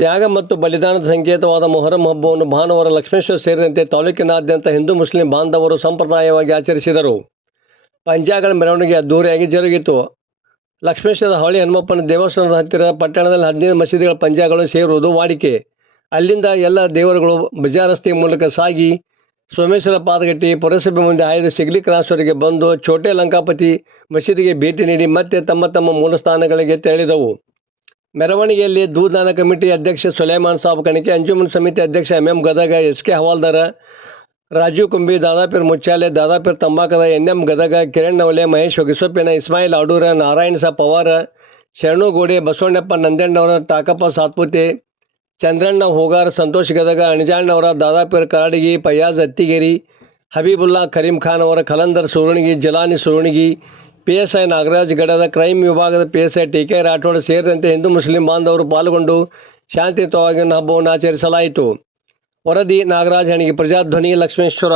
ತ್ಯಾಗ ಮತ್ತು ಬಲಿದಾನದ ಸಂಕೇತವಾದ ಮೊಹರಂ ಹಬ್ಬವನ್ನು ಭಾನುವಾರ ಲಕ್ಷ್ಮೇಶ್ವರ ಸೇರಿದಂತೆ ತಾಲೂಕಿನಾದ್ಯಂತ ಹಿಂದೂ ಮುಸ್ಲಿಂ ಬಾಂಧವರು ಸಂಪ್ರದಾಯವಾಗಿ ಆಚರಿಸಿದರು. ಪಂಜಾಗಳ ಮೆರವಣಿಗೆ ಅದ್ದೂರಿಯಾಗಿ ಜರುಗಿತು. ಲಕ್ಷ್ಮೇಶ್ವರದ ಹೊಳೆ ಹನುಮಪ್ಪನ ದೇವಸ್ಥಾನದ ಹತ್ತಿರ ಪಟ್ಟಣದಲ್ಲಿ ಹದಿನೈದು ಮಸೀದಿಗಳ ಪಂಜಾಗಳು ಸೇರುವುದು ವಾಡಿಕೆ. ಅಲ್ಲಿಂದ ಎಲ್ಲ ದೇವರುಗಳು ಬಜಾರ್ ರಸ್ತೆ ಮೂಲಕ ಸಾಗಿ ಸೋಮೇಶ್ವರ ಪಾದಗಟ್ಟಿ ಪುರಸಭೆ ಮುಂದೆ ಆಯ್ದ ಸಿಗ್ಲಿ ಕ್ರಾಸ್ವರೆಗೆ ಬಂದು ಛೋಟೆ ಲಂಕಾಪತಿ ಮಸೀದಿಗೆ ಭೇಟಿ ನೀಡಿ ಮತ್ತೆ ತಮ್ಮ ತಮ್ಮ ಮೂಲ ಸ್ಥಾನಗಳಿಗೆ ತೆರಳಿದವು. ಮೆರವಣಿಗೆಯಲ್ಲಿ ದೂದಾನ ಕಮಿಟಿ ಅಧ್ಯಕ್ಷ ಸುಲೈಮಾನ್ ಸಾಬ್ ಕಣಿಕೆ ಅಂಜುಮನ್ ಸಮಿತಿ ಅಧ್ಯಕ್ಷ M M Gadag S K Havaldar Rajiv Kumbi Dadapeer Muchhale Dadapeer Tambakad N M Gadag Kiran Navale Mahesh Hogisoppin Ismail Adur Narayan Sa Pawar Sharanu Gode Basavannappa ನಂದಣ್ಣವರ Takappa ಸಾತ್ಪುತೆ Chandranna ಹೋಗಾರ Santosh Gadag ಅಣಜಾಣ್ಣವರ Dadapeer ಕರಾಡಗಿ Fayaz ಅತ್ತಿಗೇರಿ Habibullah Karim Khan ಅವರ Khalandar ಸುರುಣಿಗಿ ಜಲಾನಿ ಸುರುಣಿಗಿ P S I Nagaraj Gaddada crime ವಿಭಾಗದ P S I T K Rathod ಸೇರಿದಂತೆ Hindu Muslim ಬಾಂಧವರು ಪಾಲ್ಗೊಂಡು ಶಾಂತಿಯುತವಾಗಿ ಹಬ್ಬವನ್ನು ಆಚರಿಸಲಾಯಿತು. ವರದಿ ನಾಗರಾಜ್ ಹಣಿಗೆ ಪ್ರಜಾಧ್ವನಿ ಲಕ್ಷ್ಮೇಶ್ವರ.